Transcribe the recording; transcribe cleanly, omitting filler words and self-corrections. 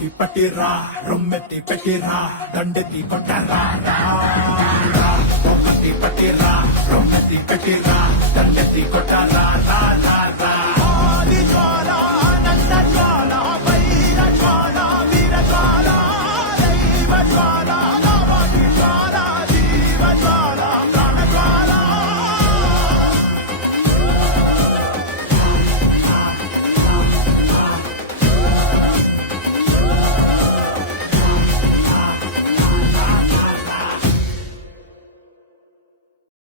కొమ్మెత్తి పట్టిరా రొమ్మెత్తి పెట్టిరా దండెత్తి కొట్టరా కొమ్మెత్తి పట్టిరా రొమ్మెత్తి పెట్టిరా దండెత్తి కొట్టరా